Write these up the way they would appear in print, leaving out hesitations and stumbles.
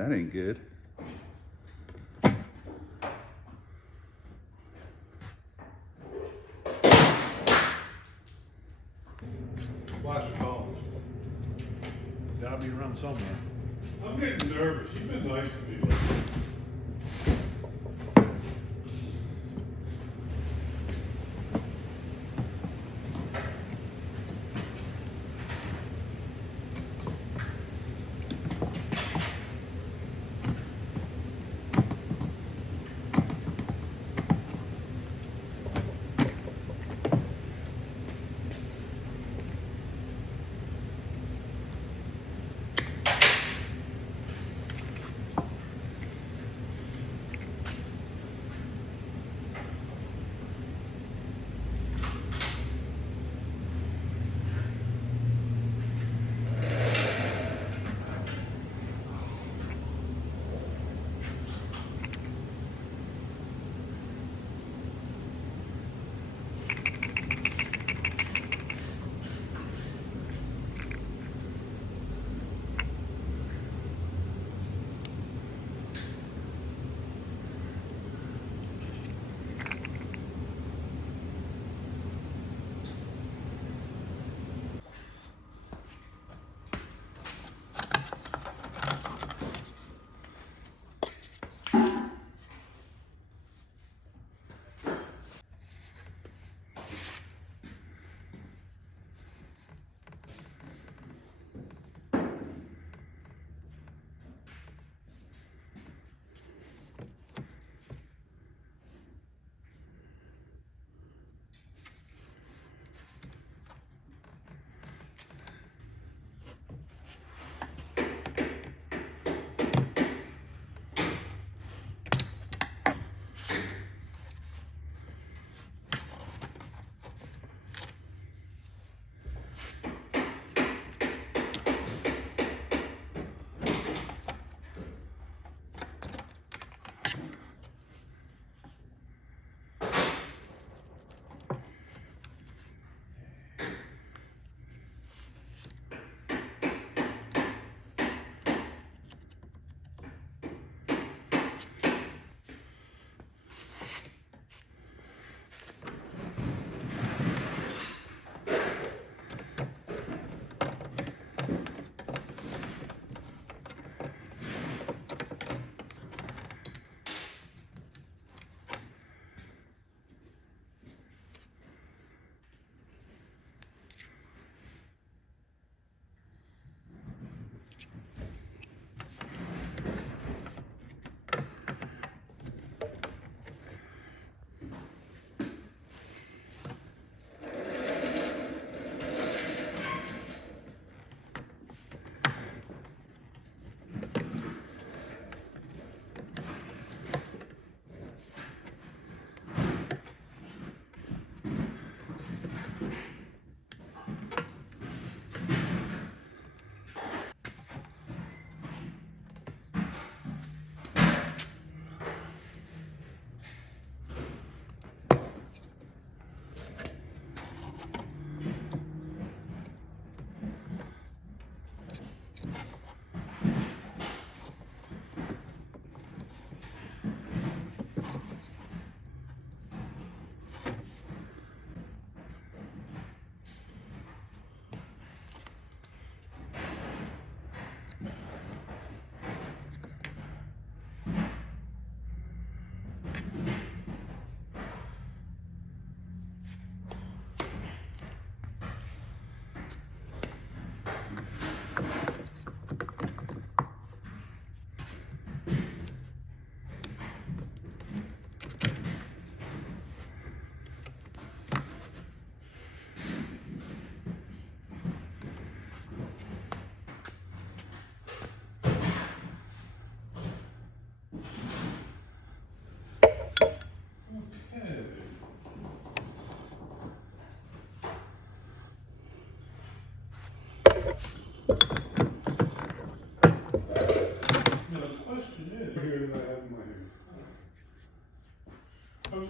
that ain't good. Flash calls. Gotta be around somewhere. I'm getting nervous. You've been nice to me lately.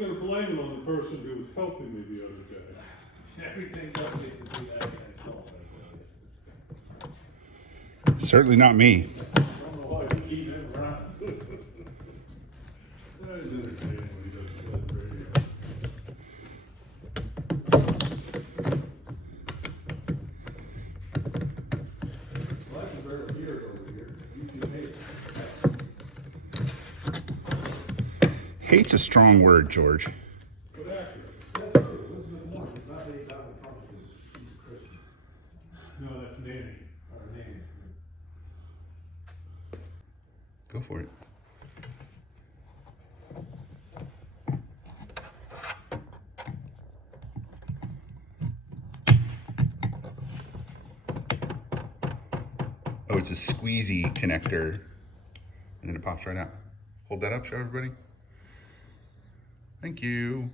going to blame it on the person who was helping me the other day. Everything does need to be that guy's fault. Certainly not me. I don't know why you keep him Hate's a strong word, George. But accurate. That's true. Elizabeth Warren is not a Donald Trump because she's a Christian. No, that's Nanny. Or her name. Go for it. Oh, it's a squeezy connector. And then it pops right out. Hold that up, show everybody. Thank you.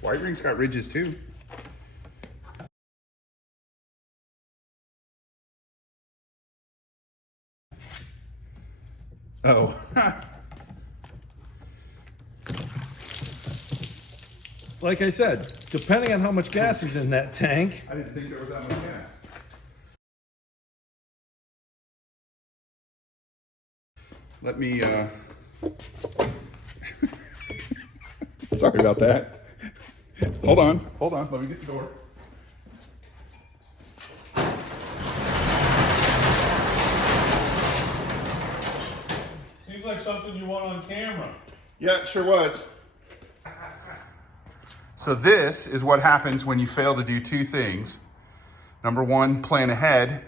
White ring's got ridges too. Oh. Like I said, depending on how much gas is in that tank. I didn't think there was that much gas. Let me, sorry about that. Hold on, let me get the door. Seems like something you want on camera. Yeah, it sure was. So this is what happens when you fail to do two things. Number one, plan ahead.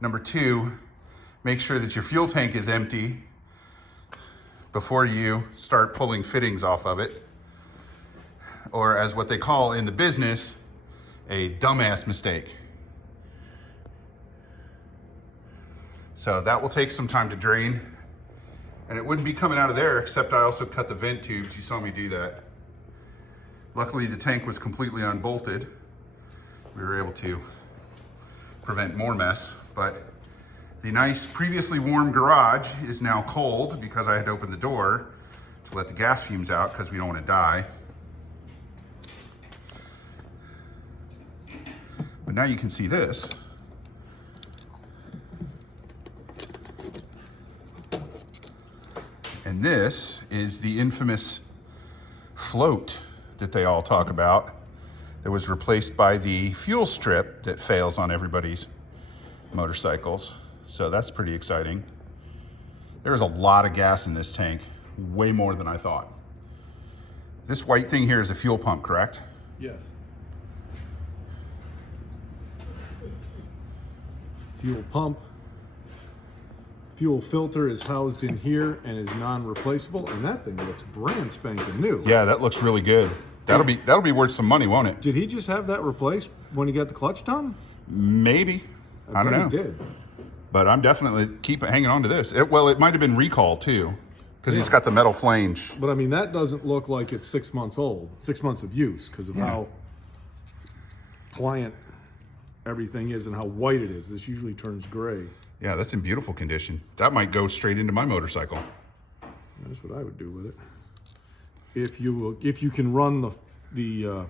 Number two, make sure that your fuel tank is empty before you start pulling fittings off of it. Or as what they call in the business, a dumbass mistake. So that will take some time to drain. And it wouldn't be coming out of there, except I also cut the vent tubes. You saw me do that. Luckily, the tank was completely unbolted. We were able to prevent more mess, but the nice previously warm garage is now cold because I had to open the door to let the gas fumes out because we don't want to die. But now you can see this. And this is the infamous float that they all talk about that was replaced by the fuel strip that fails on everybody's motorcycles. So that's pretty exciting. There is a lot of gas in this tank, way more than I thought. This white thing here is a fuel pump, correct? Yes. Fuel pump. Fuel filter is housed in here and is non-replaceable, and that thing looks brand spanking new. Yeah, that looks really good. That'll be worth some money, won't it? Did he just have that replaced when he got the clutch done? Maybe. I don't know. He did. But I'm definitely hanging on to this. It might have been recalled too, because it's got the metal flange. But I mean, that doesn't look like it's 6 months old, 6 months of use, because of how pliant everything is and how white it is. This usually turns gray. Yeah, that's in beautiful condition. That might go straight into my motorcycle. That's what I would do with it. If you can run the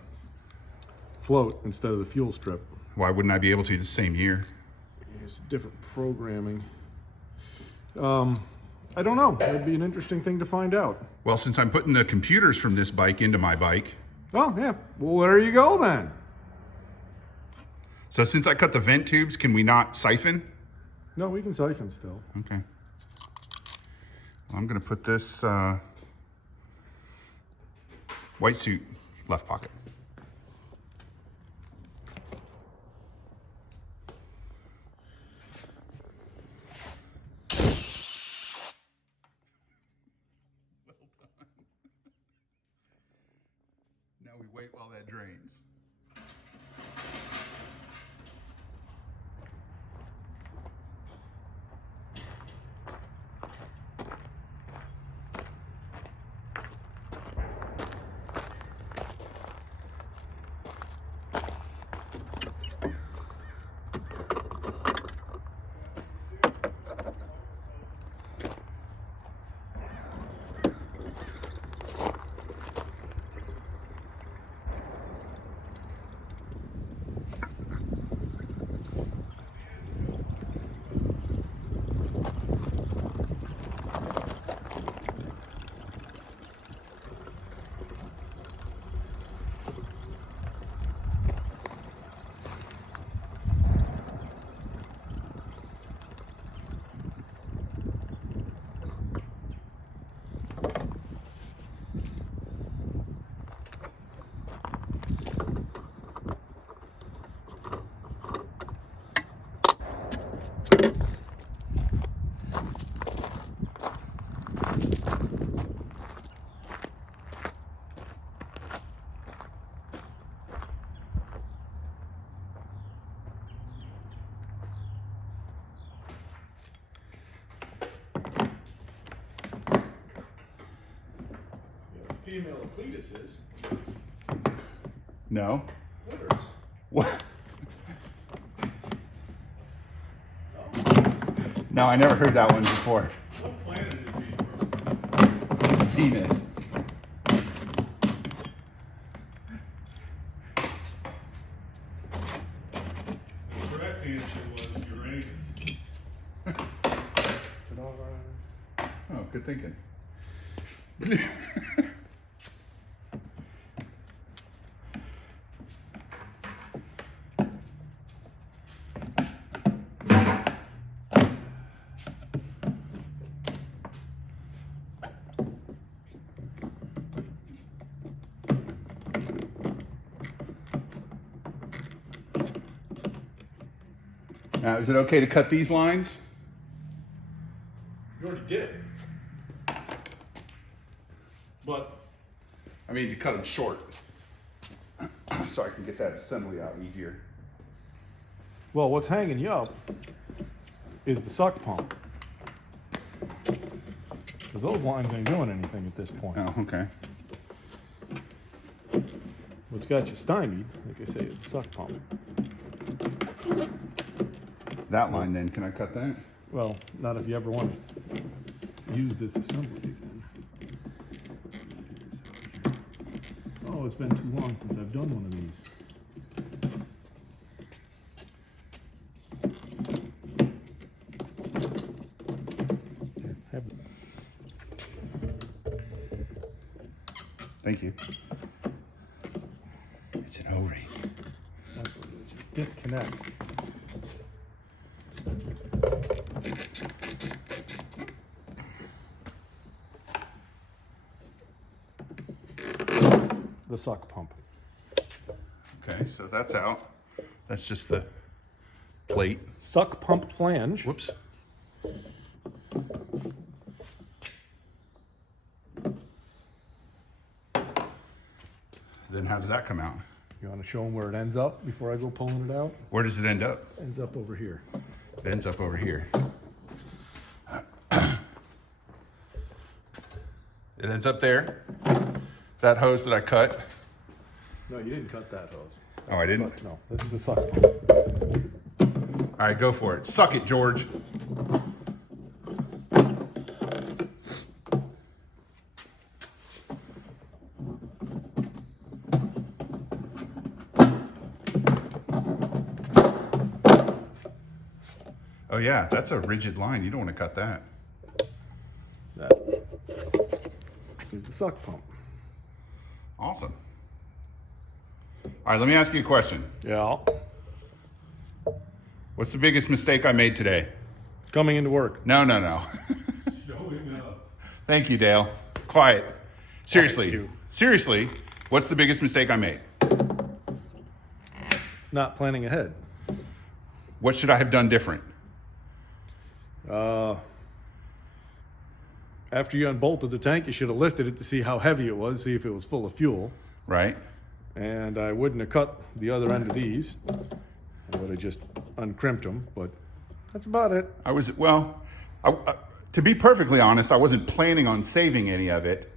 float instead of the fuel strip. Why wouldn't I be able to the same year? It's different programming. I don't know. That'd be an interesting thing to find out. Well, since I'm putting the computers from this bike into my bike. Oh, yeah. Well, there you go then. So since I cut the vent tubes, can we not siphon? No, we can siphon still. Okay. I'm gonna put this white suit left pocket. Well done. Now we wait while that drains. female a cletus is. No. Clitoris. What? No, I never heard that one before. What planet is he from? Venus. The correct answer was Uranus. Oh, good thinking. Now, is it okay to cut these lines? You already did. But I mean, to cut them short, so I can get that assembly out easier. well, what's hanging you up is the suck pump. Because those lines ain't doing anything at this point. Oh, okay. What's got you stymied, like I say, is the suck pump. That line then, can I cut that? Well, not if you ever want to use this assembly again. Oh, it's been too long since I've done one of these. Here, have it. Thank you. It's an O-ring. That's what it is. You disconnect. The suck pump. Okay, so that's out. That's just the plate. Suck pump flange. Whoops. Then how does that come out? You want to show them where it ends up before I go pulling it out? Where does it end up? Ends up over here. It ends up over here. It ends up there. That hose that I cut. No, you didn't cut that hose. Oh, I didn't? No, this is the suck pump. All right, go for it. Suck it, George. Oh yeah, that's a rigid line. You don't want to cut that. That is the suck pump. Awesome. All right, let me ask you a question. Yeah. What's the biggest mistake I made today? Coming into work. No. Showing up. Thank you, Dale. Quiet. Seriously. Quiet, you. Seriously, what's the biggest mistake I made? Not planning ahead. What should I have done different? After you unbolted the tank, you should have lifted it to see how heavy it was, see if it was full of fuel. Right? And I wouldn't have cut the other end of these. I would have just uncrimped them, but that's about it. I was, well, to be perfectly honest, I wasn't planning on saving any of it.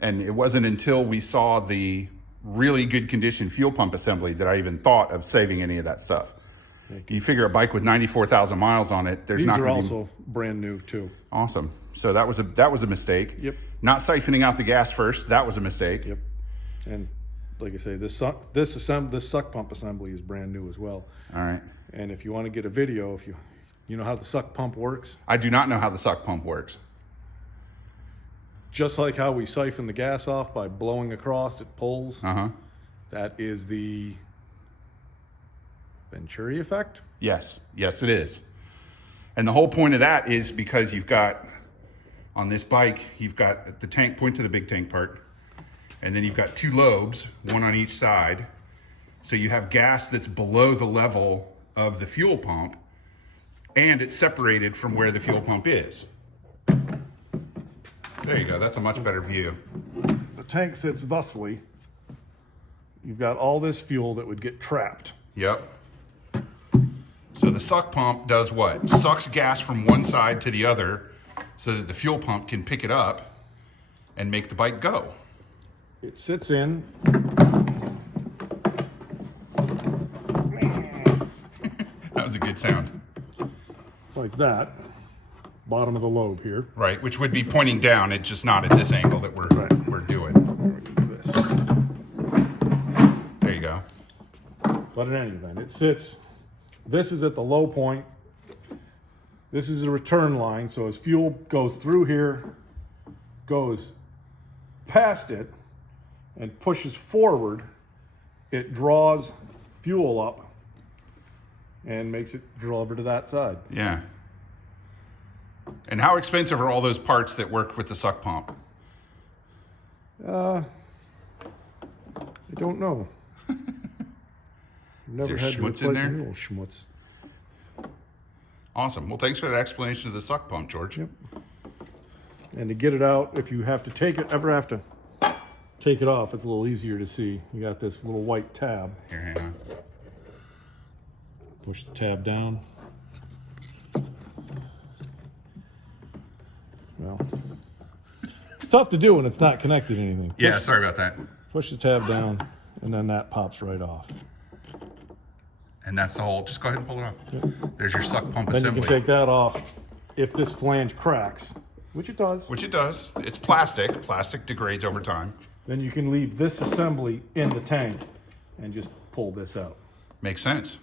And it wasn't until we saw the really good condition fuel pump assembly that I even thought of saving any of that stuff. You figure a bike with 94,000 miles on it, there's These not are going to be... also brand new too. Awesome. So that was a mistake. Yep. Not siphoning out the gas first, that was a mistake. Yep. And like I say, this suck pump assembly is brand new as well. All right. And if you want to get a video, if you know how the suck pump works, I do not know how the suck pump works. just like how we siphon the gas off by blowing across, it pulls. Uh-huh. That is the Venturi effect. Yes, it is. And the whole point of that is because you've got, on this bike, you've got the tank, point to the big tank part, and then you've got two lobes, one on each side. So you have gas that's below the level of the fuel pump, and it's separated from where the fuel pump is. There you go, that's a much better view. The tank sits thusly. You've got all this fuel that would get trapped. Yep. So the suck pump does what? Sucks gas from one side to the other so that the fuel pump can pick it up and make the bike go. it sits in. That was a good sound. Like that, bottom of the lobe here. Right, which would be pointing down. It's just not at this angle that we're doing. Do this. There you go. But in any event, it sits, this is at the low point. This is a return line, so as fuel goes through here, goes past it, and pushes forward, it draws fuel up and makes it drill over to that side. Yeah. And how expensive are all those parts that work with the suck pump? I don't know. Never there had to schmutz replace in there? a little schmutz. Awesome. Well, thanks for that explanation of the suck pump, George. Yep. And to get it out, if you have to take it, ever have to take it off, it's a little easier to see. You got this little white tab. Here, hang on. Push the tab down. Well, it's tough to do when it's not connected to anything. Yeah, sorry about that. Push the tab down, and then that pops right off. And that's the whole, just go ahead and pull it off. There's your suck pump Then assembly. you can take that off if this flange cracks, which it does. Which it does. It's plastic. Plastic degrades over time. Then you can leave this assembly in the tank and just pull this out. Makes sense.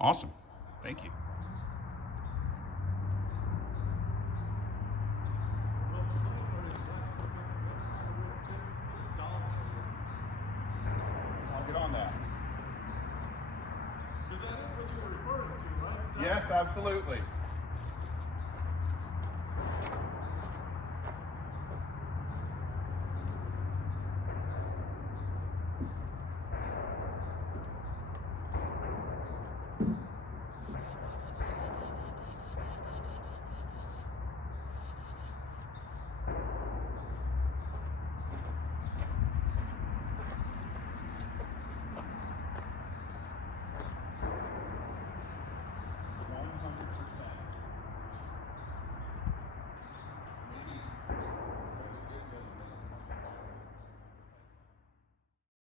Awesome. Thank you. I'll get on that. Because that is what you were referring to, right? Yes, absolutely.